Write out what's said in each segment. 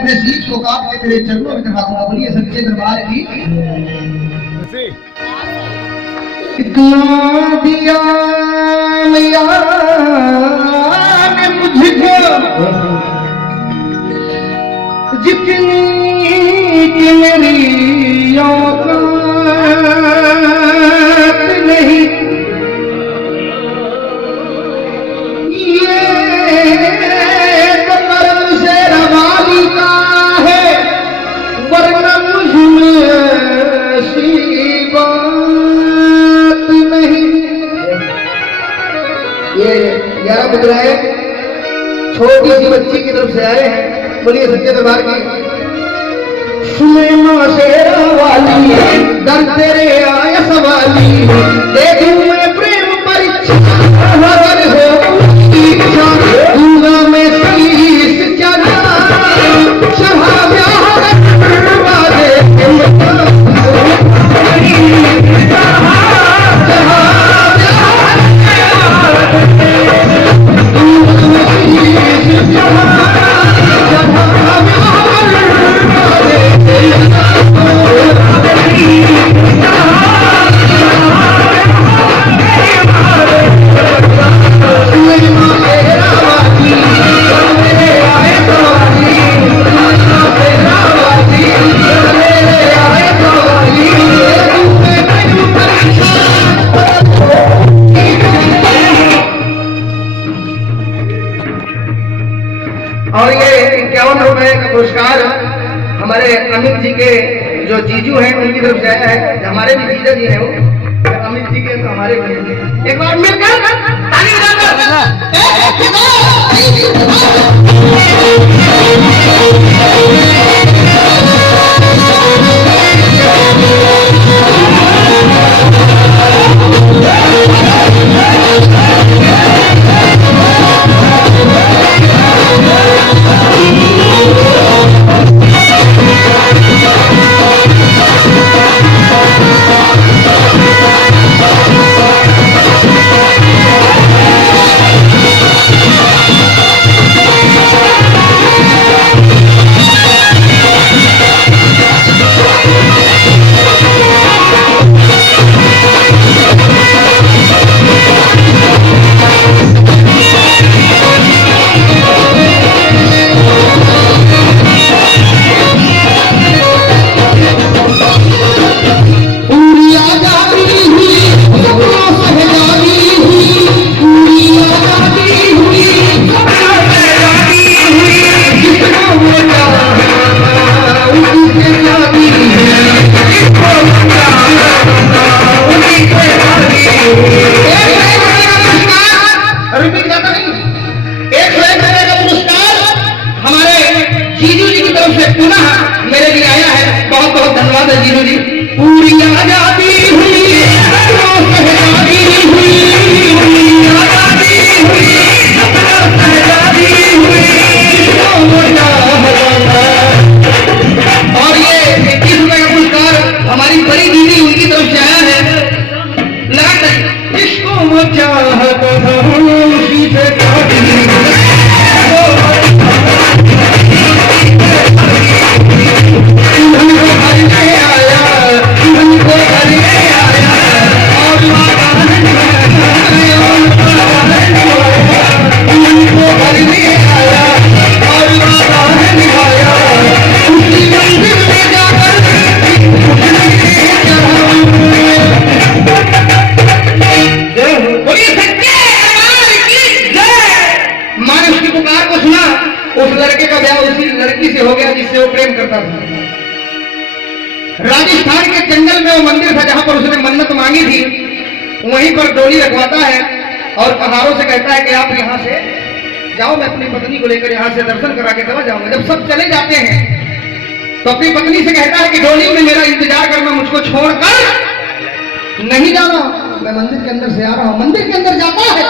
अपने शीश को काट के तेरे चरणों में चढ़ाऊंगा। बोलिए सच्चे दरबार की। इतना दिया मैया ने मुझको जितनी कि मेरी औकात नहीं, ये तो कर्म से रवाली का है, वरना मुझ में ऐसी बात नहीं। ये 11 बज रहा है, छोटी सी बच्ची की तरफ से आए हैं। बोलिए सच्चे दरबार की। सुने मां शेरा वाली, दर तेरे आया सवाली, देखूं मैं प्रेम परीक्षा, हर हो इच्छा, दूंगा मैं शीश चढ़ा, चढ़ा ब्याह दरवाजे के और ये 51 रुपए का पुरस्कार हमारे अमित जी के जो जीजू हैं उनकी तरफ से आया है। हमारे भी जीजा जी हैं वो, अमित जी के तो हमारे भी। एक बार मिलकर ताली बजाकर जीजू जी। पूरी आजादी हुई, शहजादी हुई, पूरी आजादी हुई, शहजादी हुई, और ये 21 रुपए का पुरस्कार हमारी बड़ी दीदी उनकी तरफ से आया है। लगा इसको चाहत उसी से उस लड़के का ब्याह उसी लड़की से हो गया जिससे वो प्रेम करता था। राजस्थान के जंगल में वो मंदिर था जहां पर उसने मन्नत मांगी थी। वहीं पर डोली रखवाता है और पहाड़ों से कहता है कि आप यहां से जाओ, मैं अपनी पत्नी को लेकर यहां से दर्शन करा के चला जाऊंगा। जब सब चले जाते हैं तो अपनी पत्नी से कहता है कि डोली में मेरा इंतजार करना, मुझको छोड़कर नहीं जाना, मैं मंदिर के अंदर से आ रहा हूं। मंदिर के अंदर जाता है,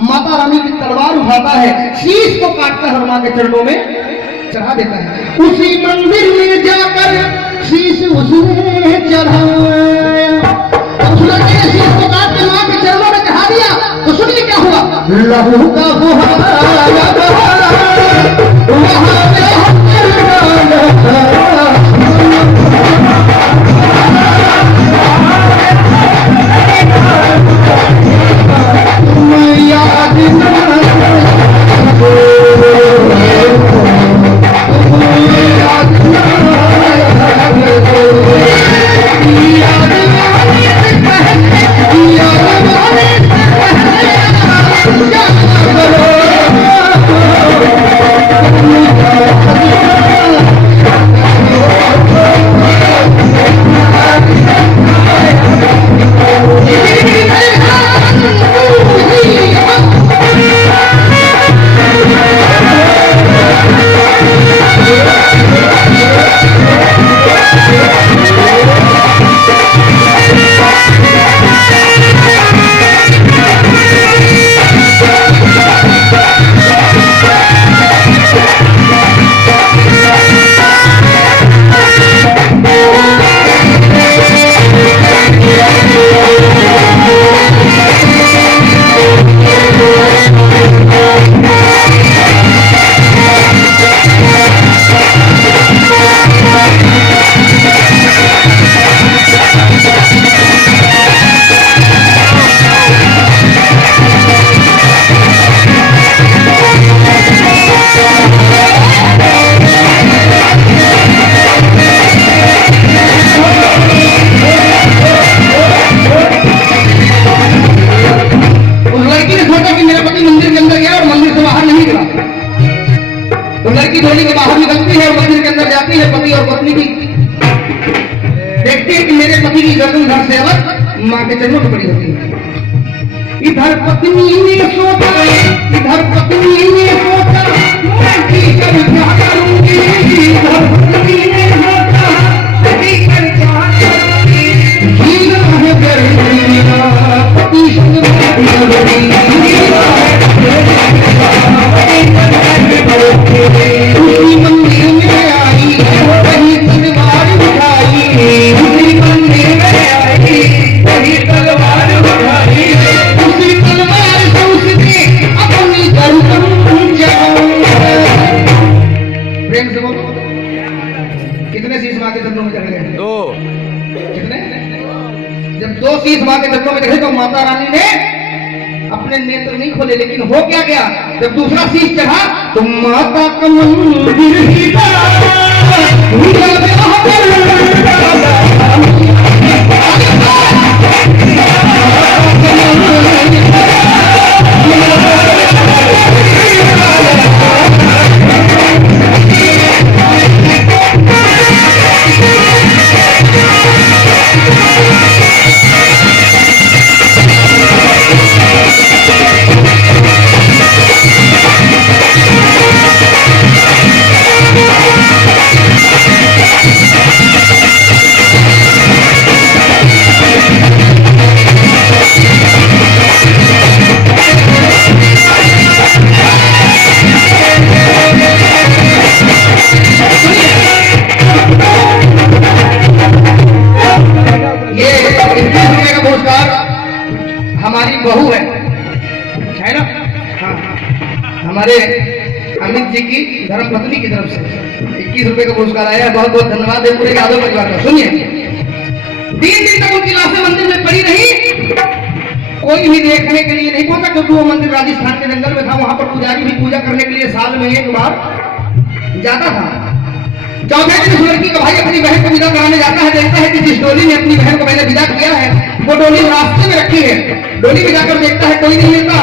माता रानी की तलवार उठाता है, शीश को काटकर हर मां के चरणों में चढ़ा देता है। उसी मंदिर में जाकर शीश उसने चढ़ाया। उस लड़के ने शीश को काट के मां के चरणों में चढ़ा दिया तो सुनिए क्या हुआ। लहू का फुहारा वहां निकलती है और मंदिर के अंदर जाती है पति और पत्नी की, देखती है कि मेरे पति की गर्दन धड़ से अब माँ के चरणों में पड़ी होती है। इधर पत्नी ने सोचा, इधर पत्नी ने सोचा मैं भी कर क्या करूंगी, इधर पत्नी ने सोचा मैं भी कर क्या करूंगी, जीना है गर्मिया पति संग उसी मंदिर में आई वही तलवार उठाई, उसी मंदिर में आई वही तलवार उठाई, उसी तलवार से उसने अपनी गर्दन प्रेम से बोलो। कितने शीश माँ के चरणों में चढ़ गए? 2। कितने? जब 2 शीश माँ के चरणों में चढ़े तो माता रानी ने अपने नेत्र नहीं खोले, लेकिन हो क्या गया, जब दूसरा शीश चढ़ा तो माता का मंदिर ही हमारी बहू है ना? हाँ, हमारे अमित जी की धर्म पत्नी की तरफ से 21 रुपए का पुरस्कार आया है। बहुत बहुत धन्यवाद है पूरे यादव परिवार का। सुनिए, 3 दिन तक उनकी लाशें मंदिर में पड़ी रही, कोई भी देखने के लिए नहीं पहुंचा, क्योंकि वो मंदिर राजस्थान के जंगल में था। वहां पर पुजारी भी पूजा करने के लिए साल में 1 बार जाता था। चौथे दिन उस लड़की का भाई अपनी बहन को विदा कराने जाता है, देखता है कि जिस डोली ने अपनी बहन को मैंने विदा किया है वो डोली रास्ते में रखी है। डोली में जाकर देखता है कोई नहीं मिलता,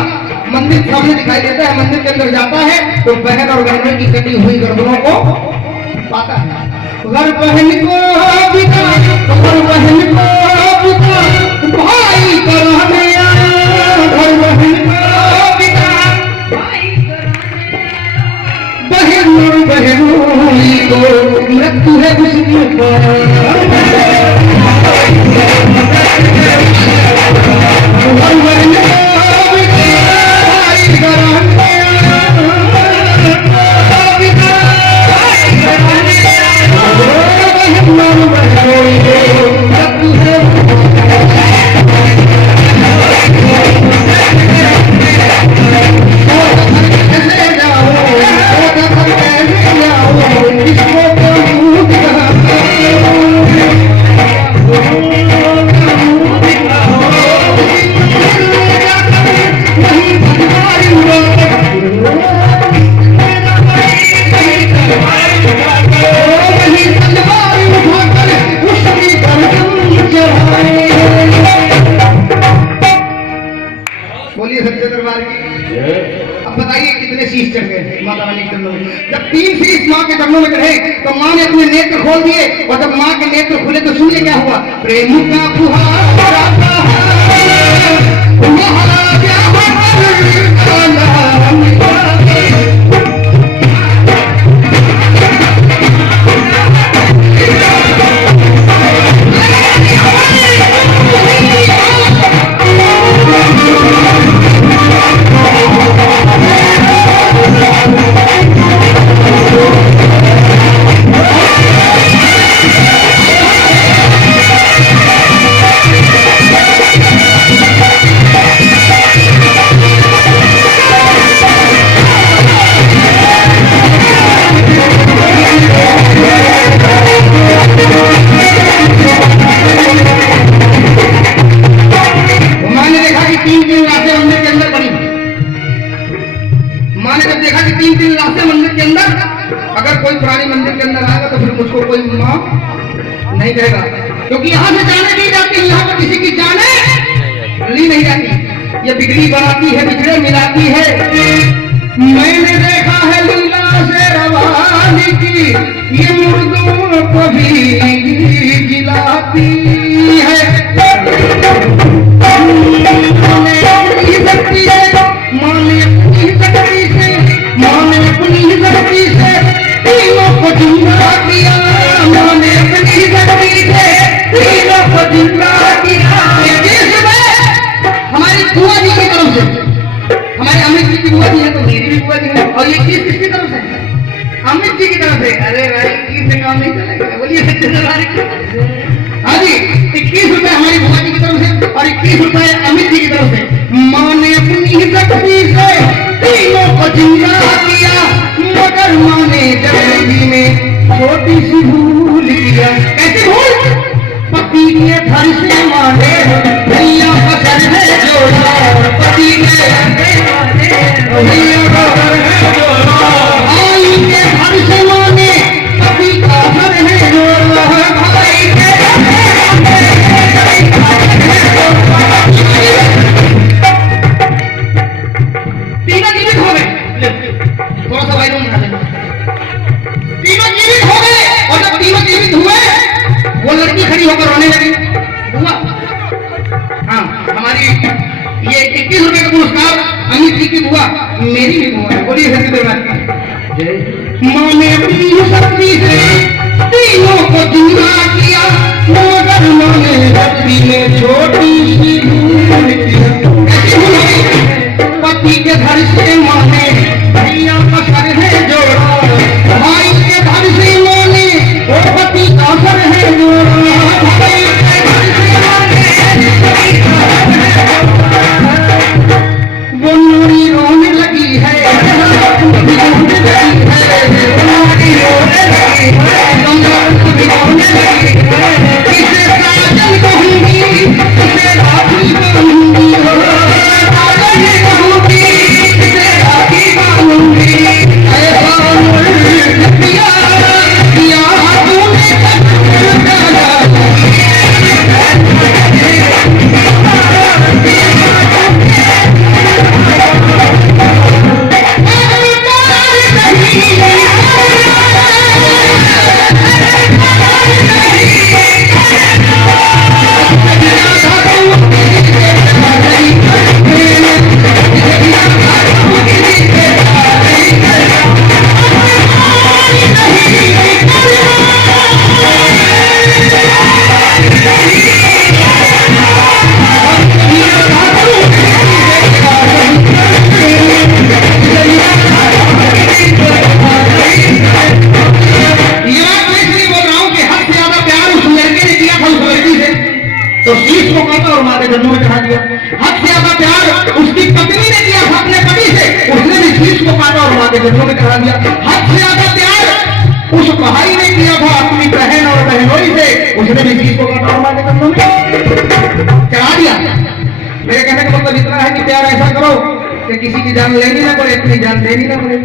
मंदिर सामने दिखाई देता है। मंदिर के अंदर जाता है तो बहन और बहनों की कटी हुई गर्दनों को पाता है। घर बहन को विदा, घर बहन को विदा, भाई कराने आया, घर बहन को विदा, भाई कराने आया, बहन और बहनों को मृत्यु है उसके अब बताइए कितने शीश चढ़ गए माता रानी के चरणों में? जब 3 शीश माँ के चरणों में चढ़े तो माँ ने अपने नेत्र खोल दिए, और जब माँ के नेत्र खुले तो सुनिए क्या हुआ। प्रेम का फुहारा कोई प्राणी मंदिर के अंदर आएगा तो फिर मुझको कोई माँ नहीं कहेगा, क्योंकि यहाँ से जाने नहीं जाती, यहाँ पर किसी की जाने ली नहीं जाती। ये बिगड़ी बनाती है, बिगड़े मिलाती है। मैंने देखा है लीला से रवा जवानी की ये मुर्दों को भी जिलाती है। माने अपनी शक्ति से, माने अपनी शक्ति से, माने अपनी शक्ति से तीनों को जिंदा किया। माने अपनी शक्ति से तीनों को जिंदा किया। हमारी बुआ जी की तरफ से, हमारे अमित जी की बुआ जी है तो मेरी भी बुआ जी है। और ये किस किसकी तरफ से? अमित जी की तरफ से। अरे भाई 21 से काम नहीं चलेगा, बोलिए हाँ जी। 21 रुपए हमारी बुआ जी की तरफ से और 21 रुपए अमित जी की तरफ से। माँ ने अपनी शक्ति से तीनों को जिंदा किया, मगर माँ ने जिंदगी में छोटी सी भूल किया। कैसी भूल? पति के घर से माने भैया का सर है जोड़ा, पति के भैया का सर है जोड़ा। भाई के घर से माने पति का सर है जोड़ा, भाई के तीनों जीवित हो गए। थोड़ा सा भाई तीनों जीवित हो गए। और जब तीनों जीवित हुए वो लड़की खड़ी होकर रोने लगी। बुआ, हाँ हमारी ये 21 रुपए का पुरस्कार अमित जी की बुआ, मेरी भी बुआ है। बोलिए सच्ची दरबार की। माँ ने अपनी शक्ति से तीनों को जिंदा किया, मगर माँ ने शक्ति में छोटी सी भूल किया। कैसी भूल हुई? पति के घर से माँ ने भैया का सर है जोड़ा, भाई के घर से माँ ने वो पति का सर है जोड़ा, भाई के घर से माँ ने वो नूरी रोने लगी है, रोने लगी है, नूरी रोने लगी है, रोने लगी है। किसे साजन कहूँगी, किसे राखी कहूँगी, साजन कहूँगी, किसे राखी कहूँगी। ऐसा मुल्क पिया पिया तूने तो शीश को काटा और मारे जन्नों में चढ़ा दिया। हद से ज्यादा प्यार उसकी पत्नी ने किया था अपने पति से, उसने भी शीश को काटा और मारे जन्नों में चढ़ा दिया। हद से ज्यादा प्यार उस भाई ने किया था अपनी बहन और बहनोई से, उसने भी शीश को काटा और मारे जन्नों में चढ़ा दिया। मेरे कहने का मतलब इतना है कि प्यार ऐसा करो कि किसी की जान लेनी ना पड़े, अपनी जान देनी ना पड़े।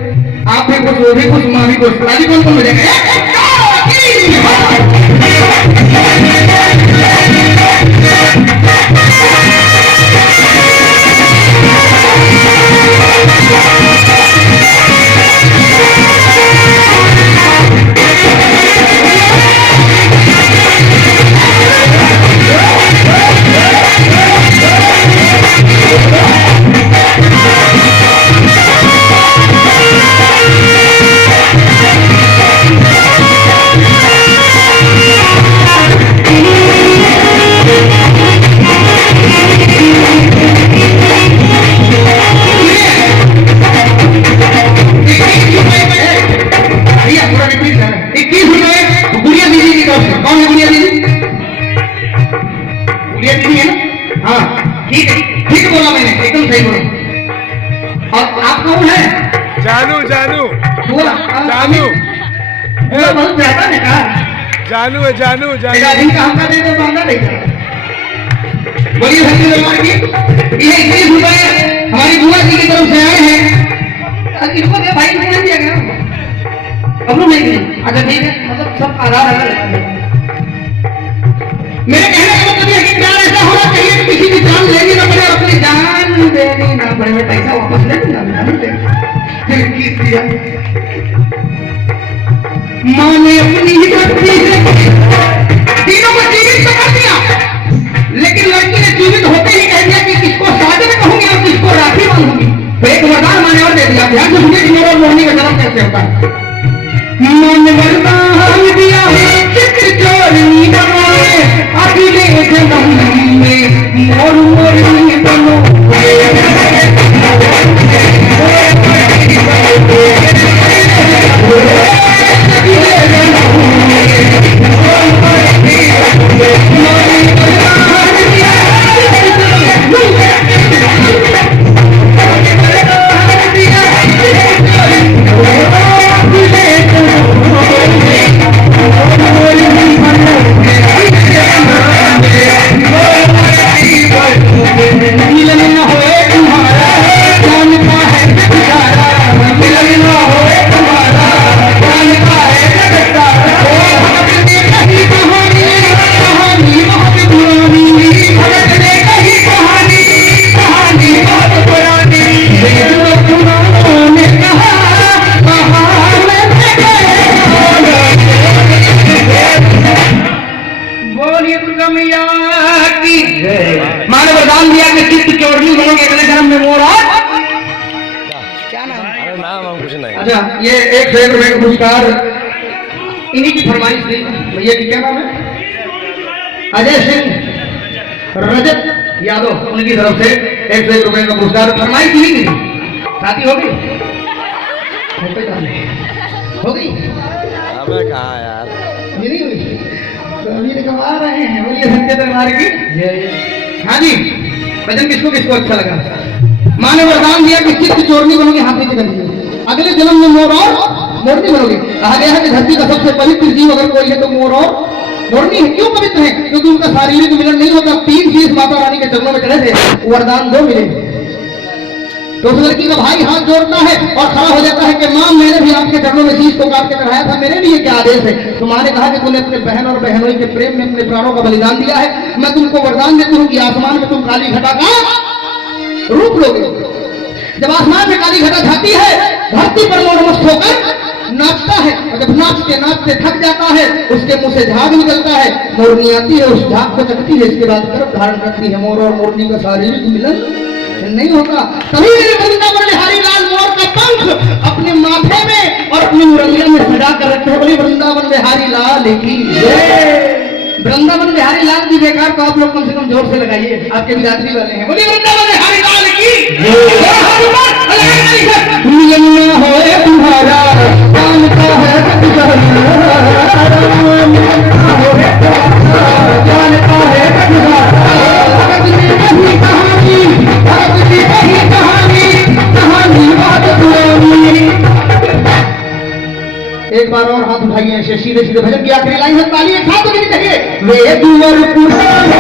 आप भी कुछ, वो भी कुछ, माँ भी कुछ, राजी कौन कौन बजेगा? जानू जानू जानू बहुत ज्यादा है कहा जानू है जानू जानू काम का दे तो मांगा नहीं। बोलिए सच्ची दरबार की। ये 21 रुपए हमारी बुआ जी की तरफ से आए हैं। इनको दे भाई, इनको नहीं दिया गया, अब लोग नहीं दिए। अच्छा ठीक है, मतलब सब आधार है। मेरे कहने का मतलब ये है कि प्यार ऐसा होना चाहिए कि किसी की जान लेनी ना पड़े और अपनी जान देनी ना पड़े। मैं पैसा वापस ले लूंगा, फिर किस दिया माँ ने अपनी ही धरती से तीनों को जीवित तो कर दिया, लेकिन लड़की ने जीवित होते ही कह दिया कि किसको साजन कहूंगी और किसको राखी बांधूंगी। तो एक वरदान माने और दे दिया। ध्यान से सुनिए कि मोर और मोरनी का जन्म कैसे होता है। मन वरदान दिया चित्र चोरनी बनाए, अगले जन्म में मोर मोरनी बनो। माने वरदान दिया कि चित्त चोरनी बनोगे अगले जन्म में मोर और क्या नाम? नाम कुछ नहीं। अच्छा, ये 101 रुपए का पुरस्कार इन्हीं की फरमाइश थी। भैया की क्या नाम है? अजय सिंह रजत यादव, उनकी तरफ से 101 रुपए का पुरस्कार फरमाइश इन्हीं की थी। शादी हो गई? हो गई? हमें कहा यार, नहीं हुई तो अभी कमा रहे हैं। बोलिए सत्य दरबार की। हाँ जी, भजन किसको किसको अच्छा लगा? माँ ने वरदान दिया कि चित्त चोरनी बनोगे, हाथ नीचे कर दीजिए, अगले जन्म में मोर और मोरनी बनोगे। कहा गया है कि धरती का सबसे पवित्र जीव अगर कोई है तो मोर और मोरनी है। क्यों पवित्र है? क्योंकि उनका शारीरिक मिलन नहीं होता। 3 शीश माता रानी के चरणों में चढ़े थे, वरदान 2 मिले। तो उस लड़की का भाई हाथ जोड़ता है और खड़ा हो जाता है कि माँ मैंने भी आपके चरणों में शीश को काट के चढ़ाया था, मेरे लिए क्या आदेश है? तो माँ ने कहा कि तूने अपने बहन और बहनोई के प्रेम में अपने प्राणों का बलिदान दिया है। मैं तुमको वरदान देती हूँ कि आसमान में तुम काली घटा का रूप लोगे। जब आसमान में काली घटा जाती है, धरती पर मोरमस्त होकर नाचता है, और जब नाचते नाचते थक जाता है, उसके मुंह से झाग निकलता है, मोरनी आती है, उस झाग को चखती है, इसके बाद गर्भ धारण करती है। मोर और मोरनी का शारीरिक मिलन नहीं होता। तभी मेरे वृंदावन बिहारी लाल मोर का पंख अपने माथे में और अपनी मुरलिया में सजा कर रखे हैं। बोली वृंदावन बिहारी लाल की जय। वृंदावन बिहारी लाल की बेकार को आप लोग कम से कम जोर से लगाइए, आपके बिरादरी वाले हैं। बोलिए वृंदावन बिहारी लाल की जय। होए तुम्हारा काम का है जानता है एक बार और हाथ उठाइए ऐसे सीधे सीधे। भजन की आखिरी लाइन है, ताली एक साथ होनी चाहिए। वे दुवर पुरानो